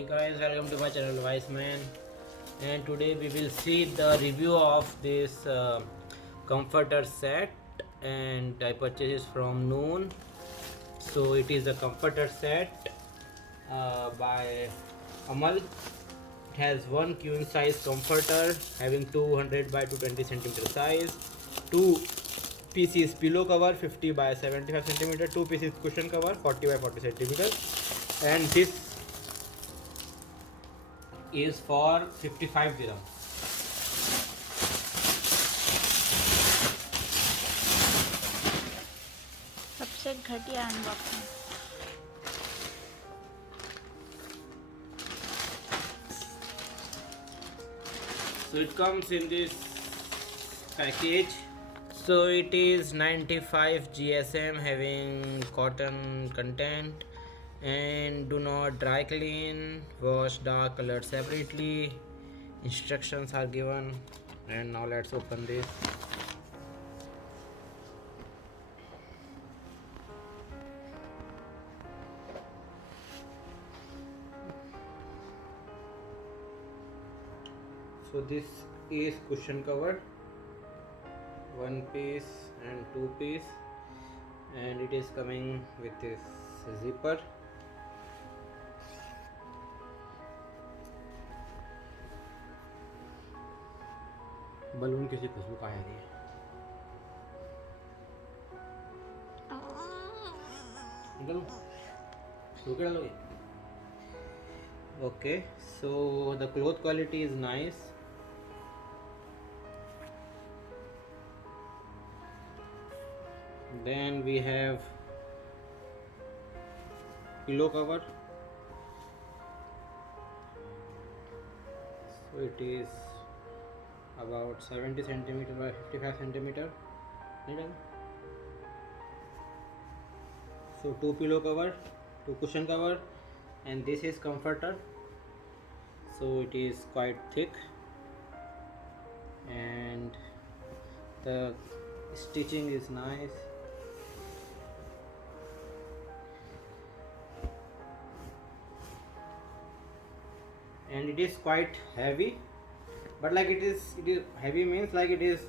Hey guys, welcome to my channel Wise Man, and today we will see the review of this comforter set, and I purchased from Noon. So it is a comforter set by Amal. It has one queen size comforter having 200 by 220 centimeter size, two pieces pillow cover 50 by 75 centimeter, two pieces cushion cover 40 by 40 centimeter, and this is for 55 dirham. सबसे घटिया unboxing. So it comes in this package. So it is 95 GSM having cotton content, and do not dry clean, wash dark color separately. Instructions are given, and now let's open this. So this is cushion cover, one piece and two piece, and it is coming with this zipper. Balloon किसी खुशबू का है निकलो सूखे डालोगे. Okay, so the cloth quality is nice. Then we have pillow cover. So it is about 70 centimeter by 55 centimeter. So two pillow cover, two cushion cover, and this is comforter. So it is quite thick, and the stitching is nice. And it is quite heavy, but like it is heavy means like it is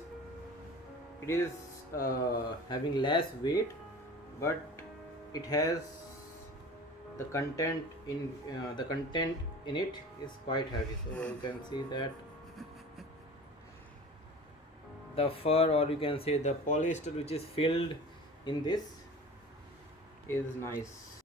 having less weight, but it has the content in it is quite heavy. So you can see that the fur, or you can say the polyester which is filled in this, is nice.